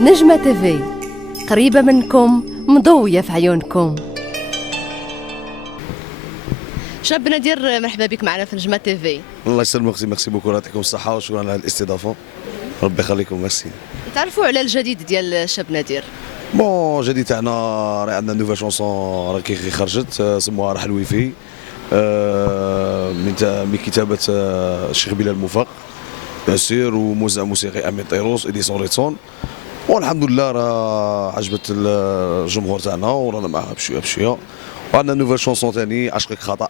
نجمة تيفي، قريبة منكم، مضوية في عيونكم. شاب نادر، مرحبا بك معنا في نجمة تيفي. الله يسلمك اختي، ميرسي بوكو، يعطيكم الصحة وشكرا على الاستضافة. ربي يخليكم، ميرسي. نتعرفوا على الجديد ديال شاب نادر. بون الجديد تاعنا راه عندنا نوفا شونسون راه كي خرجت، سموها راح الويفي، من كتابة الشيخ بلال الموفق بيان سور، وموزع موسيقي امين طيروس اديسون ريتسون، والحمد لله راه عجبت الجمهور تاعنا ورانا معاها بشويه بشويه. وعندنا نوفا شونسون ثاني عشقك خطأ،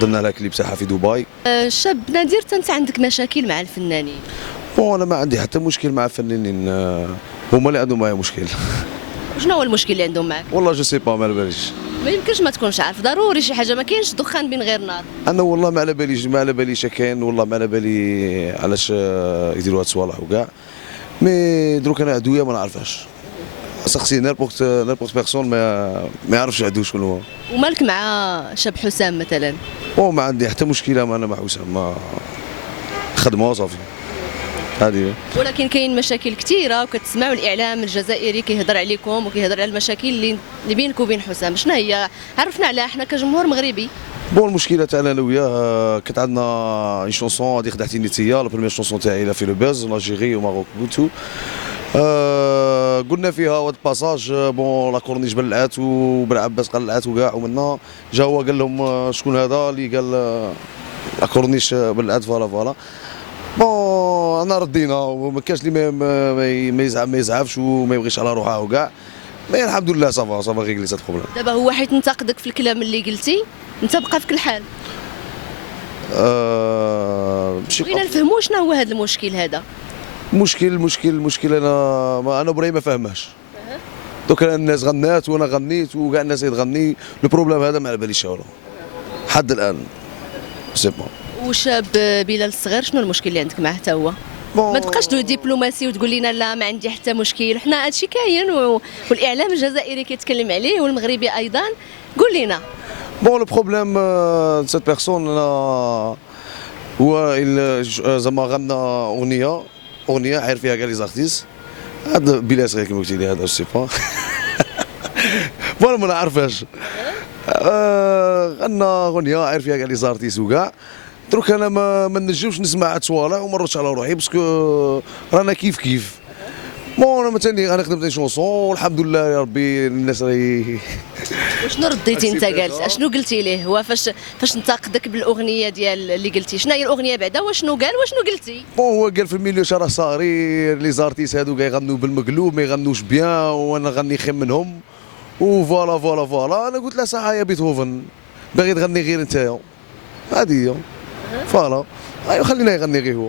درنا لها كليب تاعها في دبي. شاب نادر، انت عندك مشاكل مع الفنانين؟ بون انا ما عندي حتى مشكل مع الفنانين، هما اللي عندهم معايا مشكل. شنو هو المشكل اللي عندهم معك؟ والله جو سي با، ما على باليش. ما يمكنش ما تكونش عارف، ضروري شي حاجه، ما كاينش دخان بين غير نار. انا والله ما على باليش، كاين، والله ما على بالي علاش يديروا هاد الصوالح وكاع، مي دروك انا عدويه ما نعرفهاش. سقسي نيربورت بيرسون ما يعرفش عدو شكون هو. ومالك مع شاب حسام مثلا؟ ما عندي حتى مشكله، ما انا مع حسام، ما خدمه وصافي هذه. ولكن كاين مشاكل كثيره، وكتسمعوا الاعلام الجزائري كيهضر عليكم وكيهضر على المشاكل اللي بينك وبين حسام، شنو هي؟ عرفنا عليها حنا كجمهور مغربي. بون المشكله تاعنا انا وياه، كانت عندنا اون شونسون هذه خدعتيني تيا، لا بروميير شونسون تاعي لا في لو باز الجيري وماروك بوتو، قلنا فيها واد باساج، بون لا كورنيش بلعات وبن عباس قلعات وكاع، ومنا جا هو قال لهم شكون هذا اللي قال لا كورنيش بلعات، فوالا بون انا ردينا، وما كانش اللي ما يزعفش وما يبغيش على روحه وكاع، مي الحمد لله صافا غير هاد البروبليم. دابا هو حيت نتقدك في الكلام اللي قلتي، انت بقى في كل حال. بغينا نفهموا شنو هو هذا المشكل هذا. مشكل انا بري ما فهمهاش. دوك الناس غنات وانا غنيت وكاع الناس يتغني، لو بروبليم هذا ما على باليش والو حد الان. سي بون. وشاب بلال الصغير، شنو المشكل اللي عندك معاه حتى هو؟ ما تبقاش تقول دبلوماسي وتقول لنا لا ما عندي حتى مشكل، حنا هادشي كاين والاعلام الجزائري كيتكلم عليه والمغربي ايضا، قول لنا. بون لو بروبليم سيت بيرسون هو زعما غنى اغنيه عارف فيها كاع لي زارتيست، هذا بلال صغير كيما قلتي لي، هذا جو سي با وانا ما نعرفهاش، غنى اغنيه عارف فيها كاع لي زارتيست وكاع، دروك انا ما نجمش نسمع هاد الصوالح وما نردش على روحي باسكو رانا كيف بون. انا مثلا انا خدمت شونسون والحمد لله يا ربي الناس راهي. وشنو رديتي انت؟ قالت شنو قلتي ليه هو فاش انتقدك بالاغنيه ديال اللي قلتي؟ شنو هي الاغنيه بعدا؟ وشنو قال وشنو قلتي؟ بون هو قال في الميليو راه صغير، لي زارتيست هادو كيغنوا بالمقلوب ما يغنوش بيان، وانا نغني خير منهم، وفوالا انا قلت له صح يا بيتهوفن، باغي تغني غير نتايا، هذه هي فوالا، ايوا خلينا يغني غير هو.